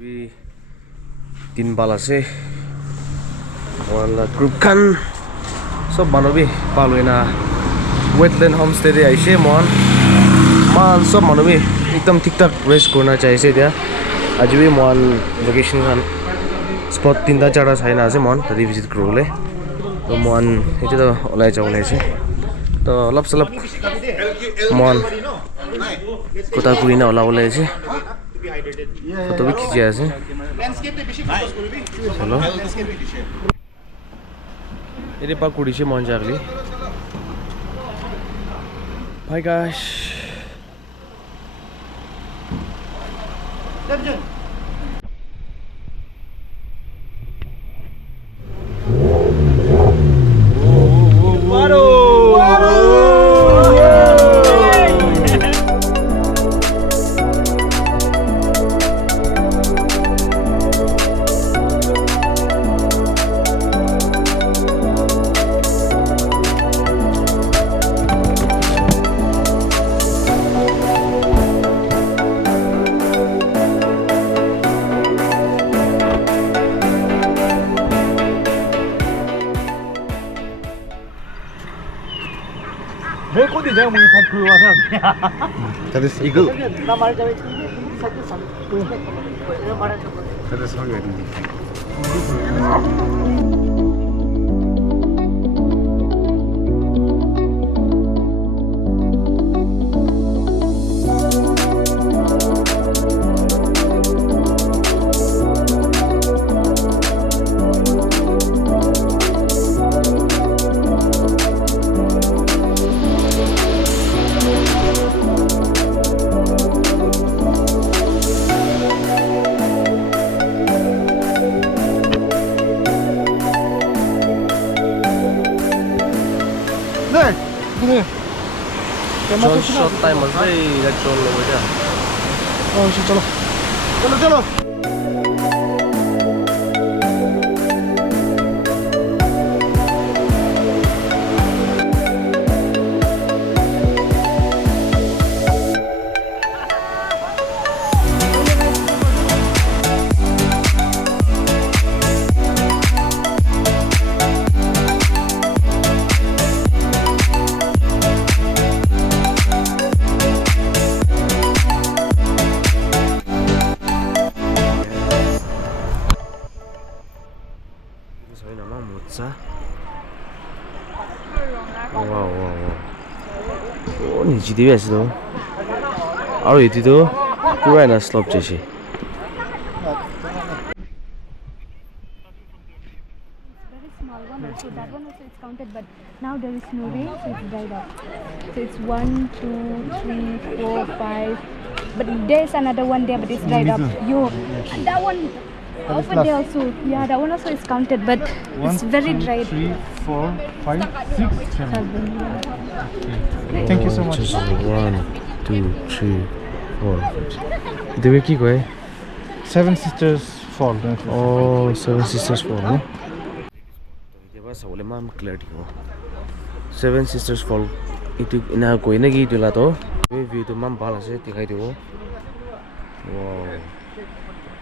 We tin balase wala group kan sob manobi palwena wetland homestay de aise mon man sob manobi ekdam thik tak rest korna chaise dia ajbi mon vacation kan spot tinda chara saina ase mon tadi visit krole to mon ete to olai jawle ase to lap salap mon kota kurina ola ole ase photo bi khichi ase hello ete pa kurise mon jagli bye guys That is eagle. That is how you short time was very electron over there. Oh, chalo. Chalo, chalo. Wow. Oh, niche dibe ase to. Aru eti to pura na slope jaise. Very small one also. That one also is counted, but now there is no rain, so it's dried up. So it's 1, 2, 3, 4, 5. But there's another one there, but it's dried up. And that one over there also. Yeah, that one also is counted, but it's very dried. 3, 4, 5, 6, 7. Thank you so much. 1, 2, 3, 4. Dewe ki koy? Seven Sisters Fall. Oh, Seven Sisters Fall, no? Deba sabole mam clarity ho. Seven Sisters Fall. Itu ina koi na gi dula to. View to mam bhala ase dikhai dibo. Wow.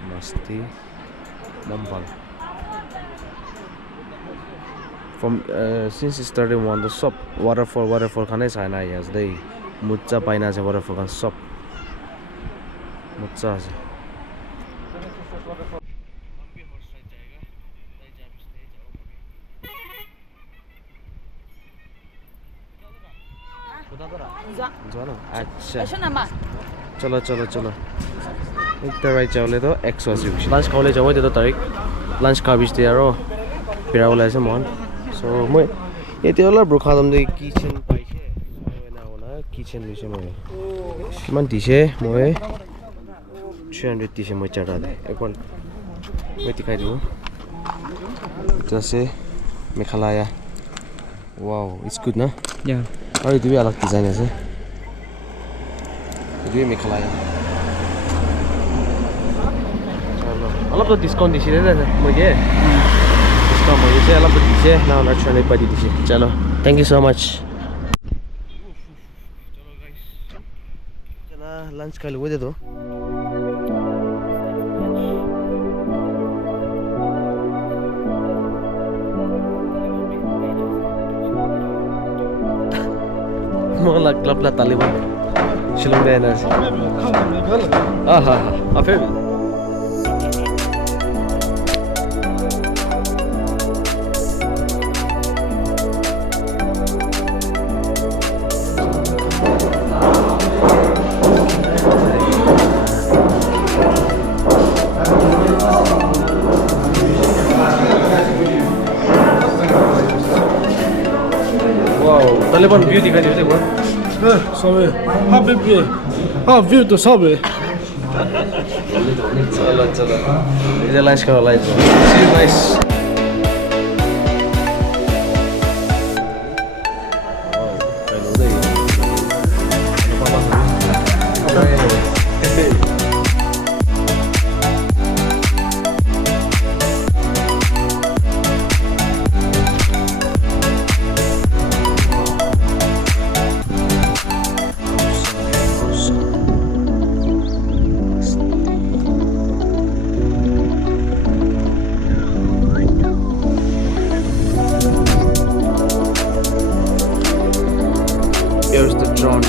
Masti. Mam bhala. From since it started on the shop waterfall khane saina yes dei mucha paina se waterfall kan shop mucha ase अच्छा चलो एक तो right जाओले तो 180 lunch खाओले जाओ तो Tariq lunch खा बिस्ते यारो फिर आवला से मन so moi ete ola brokhadam de kitchen paise na ona kitchen lise moi man dise moi 300 dise moi chara de ekon moi tikai du jase mekhalaya wow it's good na Yeah. aru itu alag design ase itu mekhalaya chalo alap to discount dise de moi ge now let's try to chalo thank you so much chalo guys lunch khali ho de do More like club la Taliban. Shillong de na. Ha. Affair. Taliban view दिखाई दे रहा है सब है हाँ भी हाँ view तो सब है चलो इधर लंच करो light see you guys Here's the drone.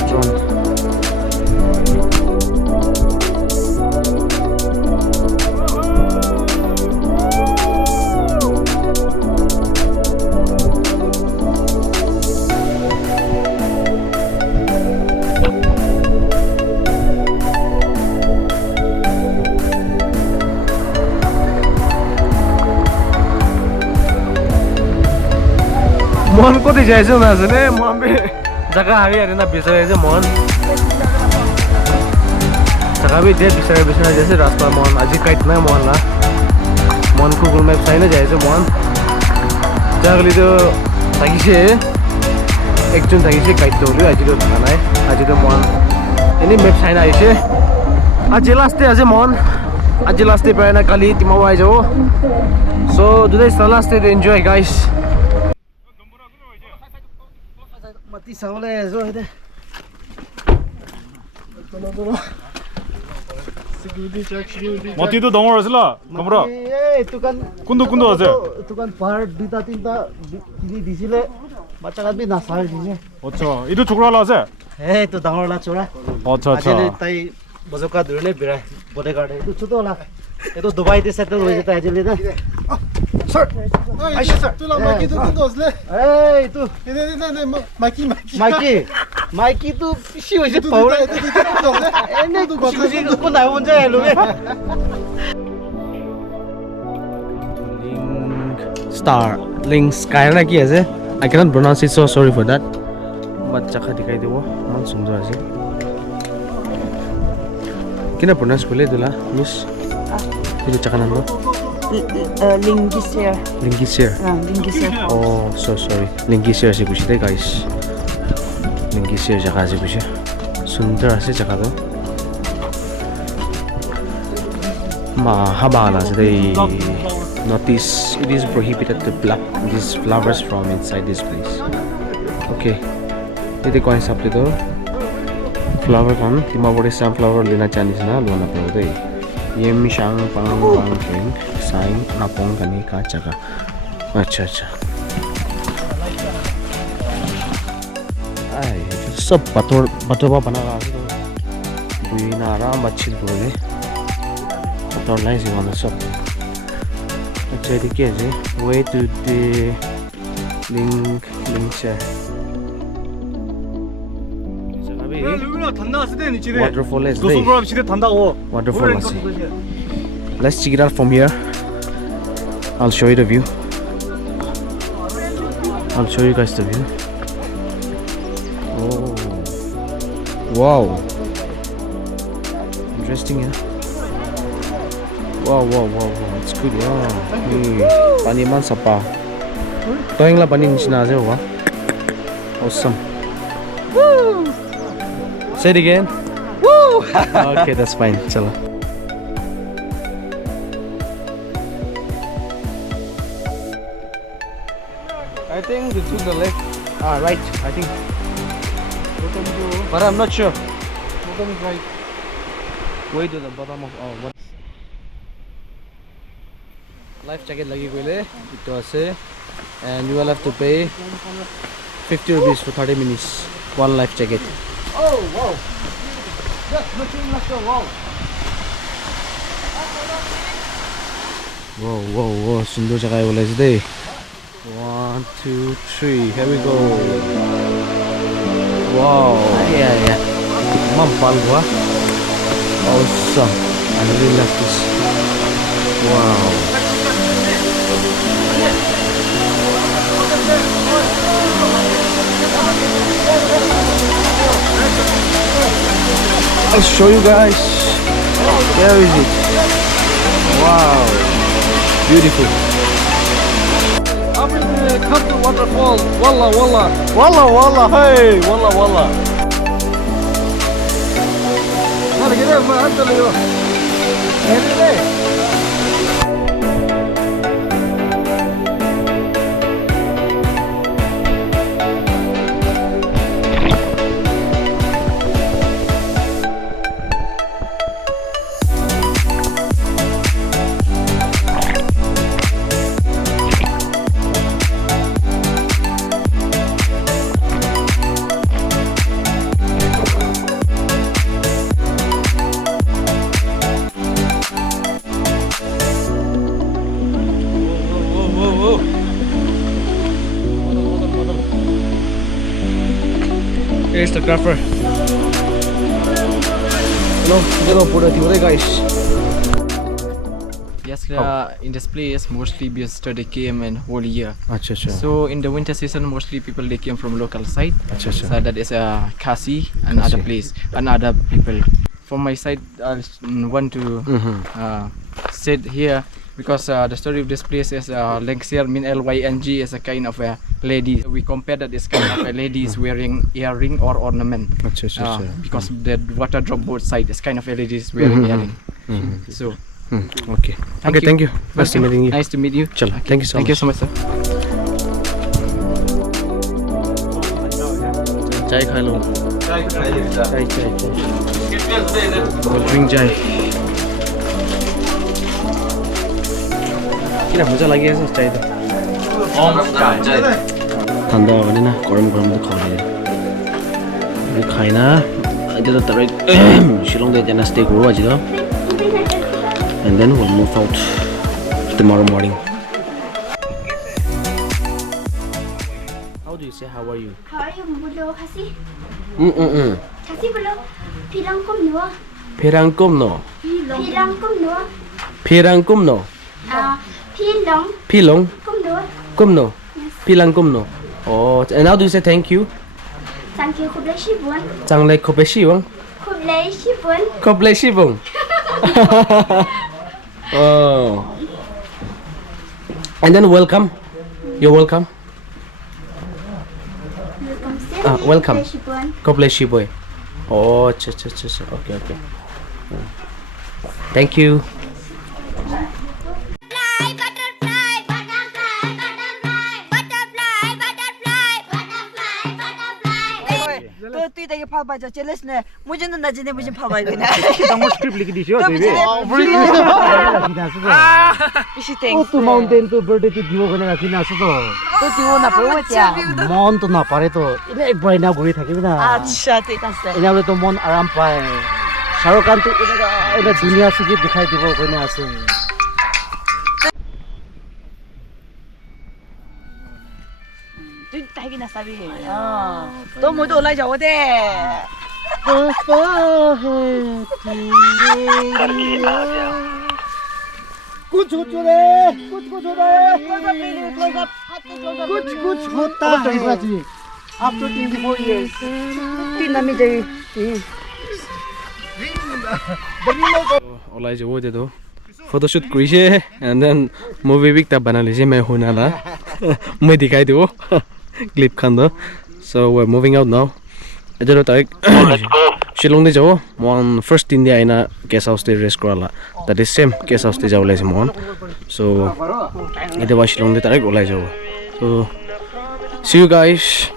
Mohon ko di jaise na sene mohon be जगह आ गई ना बिसरे जैसे मोहन जगह भी दे बिसरे जैसे रास्ता मोहन आज काट ना मोहन ला मोहन को गूगल मैप साइन जाए मोहन जगली तो ताकि से एक जन ताकि से काट दो आज तो थाना है आज तो मोहन इन्हीं मैप साइन आई से आज लास्ट डे आज मोहन आज लास्ट डे पर ना कल तिमावा आई जाओ so today is the last day to enjoy guys mati sawale zo hede security check mati to dongor asla kamra A Tukan kundu ase तुकान पहाड़ दुटा तीनटा किनि दिसिले बच्चा आदमी नासार दिसे अच्छा इतो छोकरा ला ase ए तो डांगरला छोरा अच्छा आजले ताई बजोका दुरले बिरा बॉडीगार्ड ए तो छोटोला ए तो दुबई ते सेटल होइसे त आजले ना सर आइसे सर तुला माकी तो kundu asle ए तू ne माकी माइकी तू पिसी होइसे पाउरा ए ने तू पिसी तू कोन आयो हुन्छ लोगे Lyngksiar na ki ase I cannot pronounce it so sorry for that but jaka dikhai debo man sundor ase kina pronounce kole dula miss kitu jaka nan Lyngksiar. Lyngksiar oh so sorry Lyngksiar ase kuchi de guys Lyngksiar jaka ase kuchi sundor ase jaka to ma habala ase dei notice it is prohibited to pluck these flowers from inside this place okay ite coin sap to flower kan Dimapur sunflower lena chanis na lona pa dei yem shang pang king sign na pong kani ka jaga acha ai sab pator ba bana ra buina ra machil bole pator lai si on sab अच्छा ये क्या है way to the Lyngksiar waterfall is there waterfall is let's check it out from here I'll show you the view I'll show you guys the view oh wow interesting yeah wow it's good yeah pani man sapa toing la pani nishna ase wa awesome woo say it again woo okay that's fine chalo I think we took the left right I think but I'm not sure bottom is right way to the bottom of what life jacket lagi koile ito ase and you will have to pay 50 rupees for 30 minutes one life jacket. Oh, wow. Yes, machine let's go. Wow. Whoa, सुंदर जगह बोले today. 1, 2, 3. Here we go. Wow. Yeah. Mampal gua. Awesome. I really love this. Wow. I'll show you guys. Where is it? Wow. Beautiful. Come to waterfall. Walla. Hey, walla. Hadi gidelim ben. Hadi gidelim. Nerede? Here's the grapher. Hello, put it guys. Yes, in this place mostly visitor they came in whole year. Acha. So in the winter season mostly people they came from local side. Acha. So that is a Kasi and other place and other people. From my side I want to sit here because the story of this place is Lyngksiar mean Lyng is a kind of a lady. We compare that this kind of a lady is wearing earring or ornament. Acha. Because the water drop both side is kind of a lady is wearing earring. So Okay. Thank you. Nice to meeting you. Nice to meet you. Chalo. Thank you so much. Thank you so much, sir. Chai khai lo. Chai. We'll drink chai. किन मजा लागिरहेछ चाय त ठन्डा भने न गरम त खाउने खाइन अहिले त तर शिलङ त त्यहाँ स्टे गरौँ आज and then we'll move out tomorrow morning. How do you say how are you? How are you, Bulo Hasi? Hasi Bulo. Pirangkum no. Pirangkum no. Pirangkum no. Pirangkum no. Pilong. Kum no. Pilangkum no. Oh, and how do you say thank you? Thank you, Kubleshibun. Changlai kopeshibong. Kobleshibong. Oh. And then welcome. You're welcome. Welcome. Kobleshiboy. Oh, cha. Okay. Thank you. Tuy tay phao bài cho challenge này, muốn cho nên là chỉ nên muốn phao bài rồi nè. Tamo script लिख दियो Tôi तिमीले Bishi thanks. तो mountain तो birthday तो दियो भने राखिन आछ त Tôi tiêu ना पड़ो क्या? मन त नपारे त इले एक बार ना घुरी থাকিবি না अच्छा ठीक है. इनाले तो मन आराम पाए शाहरुख खान तो इले दुनिया से दिखाई দিব কইনে আছে Tôi tay cái nào sao đi? Tôi mới đồ lại cho tôi. कुछ होता है जी after 24 years Tin là mình chơi. Olai jo de do photoshoot krise and then movie big ta bana lise mai huna la mai dikhai do clip khan do. So we're moving out now. Ajaro tarik Shillong de jao one first India ina guest house de rest korala that is same guest house de jao lai mon. So ide wa Shillong de tarik olai jao. So see you guys